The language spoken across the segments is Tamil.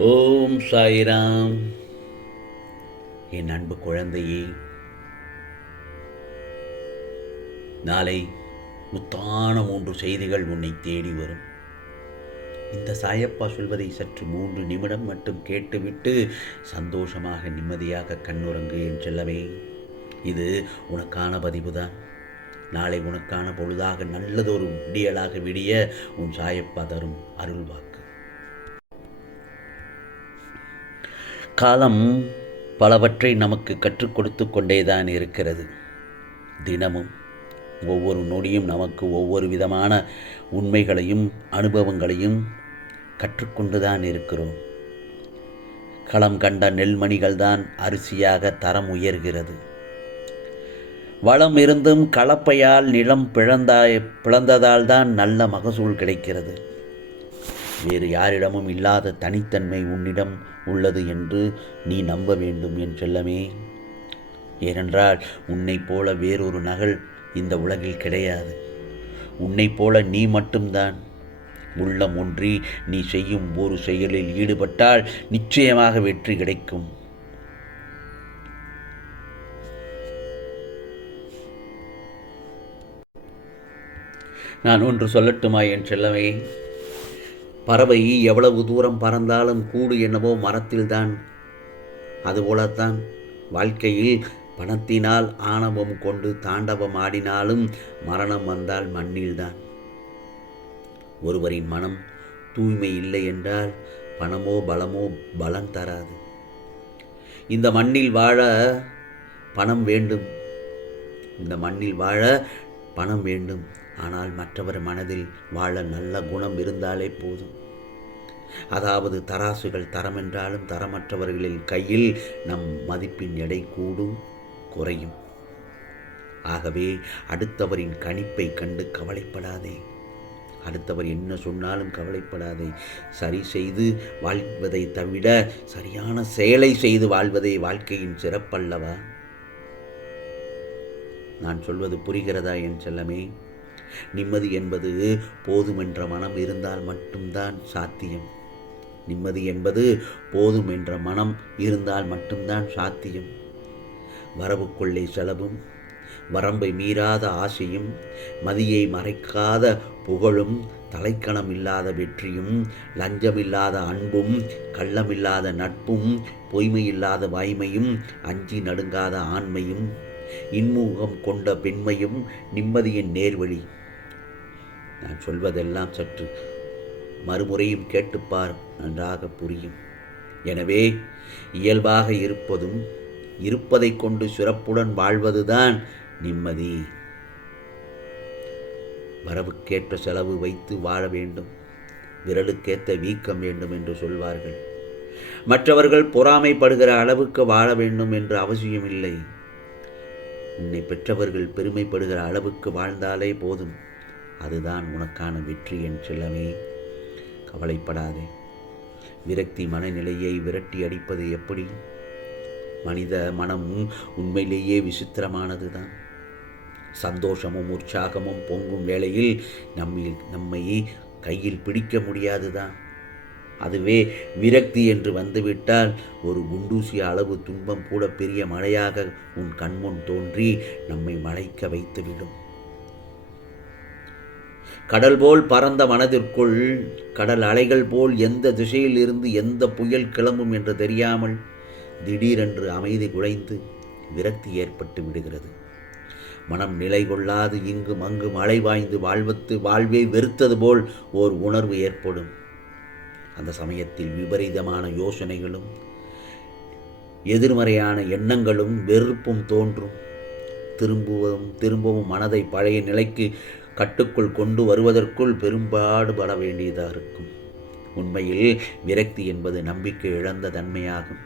ஓம் சாய்ராம். என் அன்பு குழந்தையே, நாளை முத்தான 3 செய்திகள் உன்னை தேடி வரும். இந்த சாயப்பா சொல்வதை சற்று 3 நிமிடம் மட்டும் கேட்டுவிட்டு சந்தோஷமாக நிம்மதியாக கண்ணுறங்கு என் செல்லவே. இது உனக்கான பதிவுதான். நாளை உனக்கான பொழுதாக நல்லதொரு விடியலாக விடிய உன் சாயப்பா தரும் அருள்வாக்கு. காலம் பலவற்றை நமக்கு கற்றுக் கொடுத்து கொண்டேதான் இருக்கிறது. தினமும் ஒவ்வொரு நொடியும் நமக்கு ஒவ்வொரு விதமான உண்மைகளையும் அனுபவங்களையும் கற்றுக்கொண்டுதான் இருக்கிறோம். களம் கண்ட நெல்மணிகள்தான் அரிசியாக தரம் உயர்கிறது. வளம் இருந்தும் கலப்பையால் நிலம் பிளந்ததால் தான் நல்ல மகசூல் கிடைக்கிறது. வேறு யாரிடமும் இல்லாத தனித்தன்மை உன்னிடம் உள்ளது என்று நீ நம்ப வேண்டும் என் செல்லமே. ஏனென்றால் உன்னை போல வேறொரு நகல் இந்த உலகில் கிடையாது. உன்னை போல நீ மட்டும்தான். உள்ளம் ஒன்றி நீ செய்யும் ஒரு செயலில் ஈடுபட்டால் நிச்சயமாக வெற்றி கிடைக்கும். நான் ஒன்று சொல்லட்டுமா என் செல்லமே? பறவை எவ்வளவு தூரம் பறந்தாலும் கூடு என்னவோ மரத்தில்தான். அதுபோலத்தான் வாழ்க்கையில் பணத்தினால் ஆணவம் கொண்டு தாண்டவம் ஆடினாலும் மரணம் வந்தால் மண்ணில்தான். ஒருவரின் மனம் தூய்மை இல்லை என்றால் பணமோ பலமோ பலம் தராது. இந்த மண்ணில் வாழ பணம் வேண்டும். இந்த மண்ணில் வாழ பணம் வேண்டும். ஆனால் மற்றவர் மனதில் வாழ நல்ல குணம் இருந்தாலே போதும். அதாவது தராசுகள் தரம் என்றாலும் தரமற்றவர்களின் கையில் நம் மதிப்பின் எடை கூடும் குறையும். ஆகவே அடுத்தவரின் கணிப்பை கண்டு கவலைப்படாதே. அடுத்தவர் என்ன சொன்னாலும் கவலைப்படாதே. சரி செய்து வாழ்வதை தவிர சரியான செயலை செய்து வாழ்வதே வாழ்க்கையின் சிறப்பல்லவா? நான் சொல்வது புரிகிறதா என் செல்லமே? நிம்மதி என்பது போதும் என்ற மனம் இருந்தால் மட்டும்தான் சாத்தியம். நிம்மதி என்பது போதும் என்ற மனம் இருந்தால் மட்டும்தான் சாத்தியம். வரவுக்குள்ளே செலவும், வரம்பை மீறாத ஆசையும், மதியை மறைக்காத புகழும், தலைக்கணம் இல்லாத வெற்றியும், லஞ்சமில்லாத அன்பும், கள்ளமில்லாத நட்பும், பொய்மையில்லாத வாய்மையும், அஞ்சி நடுங்காத ஆண்மையும், இன்முகம் கொண்ட பெண்மையும் நிம்மதியின் நேர்வழி. நான் சொல்வதெல்லாம் சற்று மறுமுறையும் கேட்டுப்பார், நன்றாக புரியும். எனவே இயல்பாக இருப்பதும் இருப்பதை கொண்டு சிறப்புடன் வாழ்வதுதான் நிம்மதி. வரவுக்கேற்ற செலவு வைத்து வாழ வேண்டும், விரலுக்கேற்ற வீக்கம் வேண்டும் என்று சொல்வார்கள். மற்றவர்கள் பொறாமைப்படுகிற அளவுக்கு வாழ வேண்டும் என்று அவசியம் இல்லை. உன்னை பெற்றவர்கள் பெருமைப்படுகிற அளவுக்கு வாழ்ந்தாலே போதும். அதுதான் உனக்கான வெற்றி என் செல்லமே. கவலைப்படாதே. விரக்தி மனநிலையை விரட்டி அடிப்பது எப்படி? மனித மனம் உண்மையிலேயே விசித்திரமானது தான். சந்தோஷமும் உற்சாகமும் பொங்கும் வேளையில் நம்மை கையில் பிடிக்க முடியாதுதான். அதுவே விரக்தி என்று வந்துவிட்டால் ஒரு குண்டூசி அளவு துன்பம் கூட பெரிய மழையாக உன் கண்முன் தோன்றி நம்மை மலைக்க வைத்துவிடும். கடல் போல் பறந்த மனதிற்குள் கடல் அலைகள் போல் எந்த திசையில் இருந்து எந்த புயல் கிளம்பும் என்று தெரியாமல் திடீரென்று அமைதி குலைந்து விரக்தி ஏற்பட்டு விடுகிறது. மனம் நிலை கொள்ளாது இங்கும் அங்கும் அலைவாய்ந்து வாழ்வே வெறுத்தது போல் ஓர் உணர்வு ஏற்படும். அந்த சமயத்தில் விபரீதமான யோசனைகளும் எதிர்மறையான எண்ணங்களும் வெறுப்பும் தோன்றும். திரும்பவும் மனதை பழைய நிலைக்கு கட்டுக்குள் கொண்டு வருவதற்குள் பெரும்பாடுபட வேண்டியதாக இருக்கும். உண்மையில் விரக்தி என்பது நம்பிக்கை இழந்த தன்மையாகும்.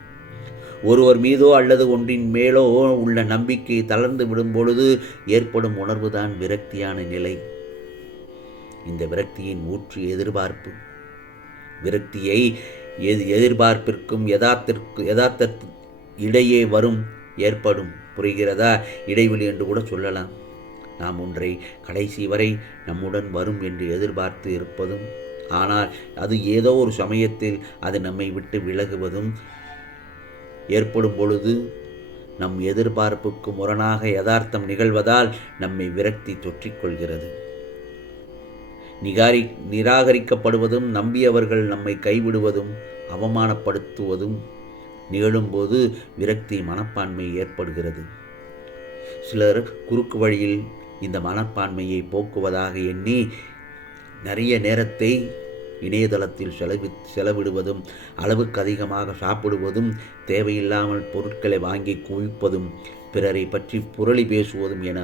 ஒருவர் மீதோ அல்லது ஒன்றின் மேலோ உள்ள நம்பிக்கை தளர்ந்து விடும் பொழுது ஏற்படும் உணர்வுதான் விரக்தியான நிலை. இந்த விரக்தியின் ஊற்று எதிர்பார்ப்பு. விரக்தியை எதிர்பார்ப்பிற்கும் யதார்த்தத்திற்கு இடையே ஏற்படும் புரிகிறதா இடைவெளி என்று கூட சொல்லலாம். நாம் ஒன்றை கடைசி வரை நம்முடன் வரும் என்று எதிர்பார்த்து இருப்பதும் ஆனால் அது ஏதோ ஒரு சமயத்தில் அது நம்மை விட்டு விலகுவதும் ஏற்படும் பொழுது நம் எதிர்பார்ப்புக்கு முரணாக யதார்த்தம் நிகழ்வதால் நம்மை விரக்தி தொற்றிக்கொள்கிறது. நிராகரிக்கப்படுவதும் நம்பியவர்கள் நம்மை கைவிடுவதும் அவமானப்படுத்துவதும் நிகழும்போது விரக்தி மனப்பான்மை ஏற்படுகிறது. சிலர் குறுக்கு வழியில் இந்த மனப்பான்மையை போக்குவதாக எண்ணி நிறைய நேரத்தை இணையதளத்தில் செலவிடுவதும், அளவுக்கு அதிகமாக சாப்பிடுவதும், தேவையில்லாமல் பொருட்களை வாங்கி குவிப்பதும், பிறரை பற்றி புரளி பேசுவதும் என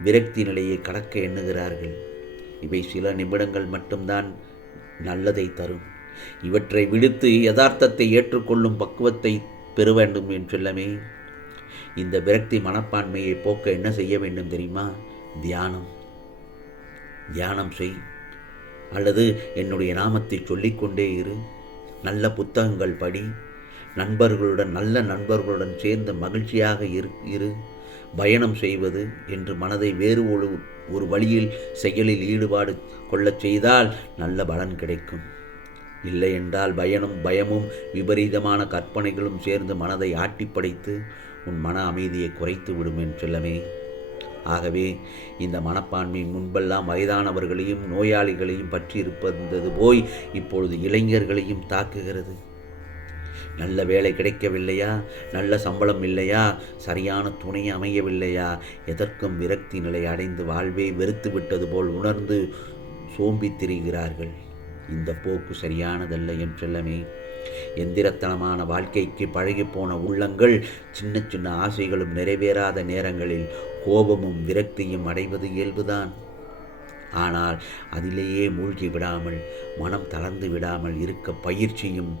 விரக்தி நிலையை கடக்க எண்ணுகிறார்கள். இவை சில நிமிடங்கள் மட்டும்தான் நல்லதை தரும். இவற்றை விடுத்து யதார்த்தத்தை ஏற்றுக்கொள்ளும் பக்குவத்தை பெற வேண்டும் என்றெல்லாமே. இந்த விரக்தி மனப்பான்மையை போக்க என்ன செய்ய வேண்டும் தெரியுமா? தியானம் செய், அல்லது என்னுடைய நாமத்தை சொல்லிக்கொண்டே இரு, நல்ல புத்தகங்கள் படி, நல்ல நண்பர்களுடன் சேர்ந்து மகிழ்ச்சியாக இரு. பயணம் செய்வது என்று மனதை வேறு ஒரு வழியில் செயலில் ஈடுபாடு கொள்ளச் செய்தால் நல்ல பலன் கிடைக்கும். இல்லை என்றால் பயமும் விபரீதமான கற்பனைகளும் சேர்ந்து மனதை ஆட்டிப்படைத்து உன் மன அமைதியை குறைத்து விடும் என் செல்லமே. ஆகவே இந்த மனப்பான்மை முன்பெல்லாம் வயதானவர்களையும் நோயாளிகளையும் பற்றி இருப்பது போய் இப்பொழுது இளைஞர்களையும் தாக்குகிறது. நல்ல வேலை கிடைக்கவில்லையா, நல்ல சம்பளம் இல்லையா, சரியான துணை அமையவில்லையா, எதற்கும் விரக்தி நிலை அடைந்து வாழ்வே வெறுத்து விட்டது போல் உணர்ந்து சோம்பி திரிகிறார்கள். இந்த போக்கு சரியானதல்ல என் செல்லமே. எந்திரத்தனமான வாழ்க்கைக்கு பழகிப்போன உள்ளங்கள் சின்ன சின்ன ஆசைகளும் நிறைவேறாத நேரங்களில் கோபமும் விரக்தியும் அடைவது இயல்புதான். ஆனால் அதிலேயே மூழ்கி விடாமல், மனம் தளர்ந்து விடாமல் இருக்க பயிற்சியும்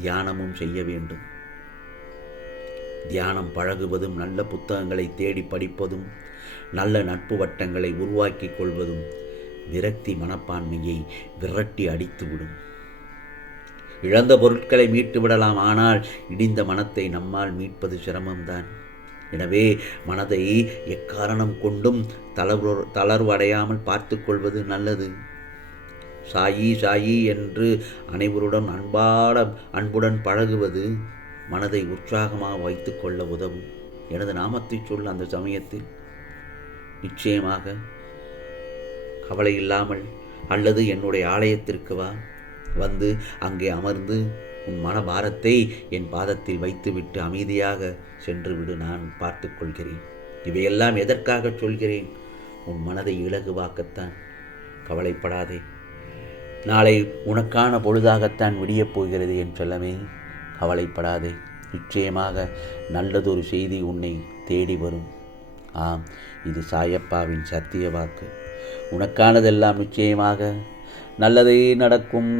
தியானமும் செய்ய வேண்டும். தியானம் பழகுவதும், நல்ல புத்தகங்களை தேடி படிப்பதும், நல்ல நட்பு வட்டங்களை உருவாக்கி கொள்வதும் விரக்தி மனப்பான்மையை விரட்டி அடித்துவிடும். இழந்த பொருட்களை மீட்டு விடலாம், ஆனால் இடிந்த மனத்தை நம்மால் மீட்பது சிரமம்தான். எனவே மனதை எக்காரணம் கொண்டும் தளர்வடையாமல் பார்த்து கொள்வது நல்லது. சாயி என்று அனைவருடன் அன்புடன் பழகுவது மனதை உற்சாகமாக வைத்து கொள்ள உதவும். எனது நாமத்தை சொல்ல அந்த சமயத்தில் நிச்சயமாக கவலை இல்லாமல், அல்லது என்னுடைய ஆலயத்திற்கு வந்து அங்கே அமர்ந்து உன் மனபாரத்தை என் பாதத்தில் வைத்துவிட்டு அமைதியாக சென்று விடு, நான் பார்த்து கொள்கிறேன். இவையெல்லாம் எதற்காக சொல்கிறேன்? உன் மனதை இலகுவாக்கத்தான். கவலைப்படாதே, நாளை உனக்கான பொழுதாகத்தான் விடியப் போகிறது என் செல்லமே. கவலைப்படாதே, நிச்சயமாக நல்லதொரு செய்தி உன்னை தேடி வரும். ஆம், இது சாயப்பாவின் சத்திய வாக்கு. உனக்கானதெல்லாம் நிச்சயமாக நல்லதே நடக்கும்.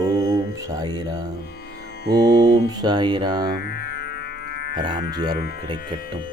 ஓம் சாயிராம், ஓம் சாயிராம். ராம்ஜி அருள் கிடைக்கட்டும்.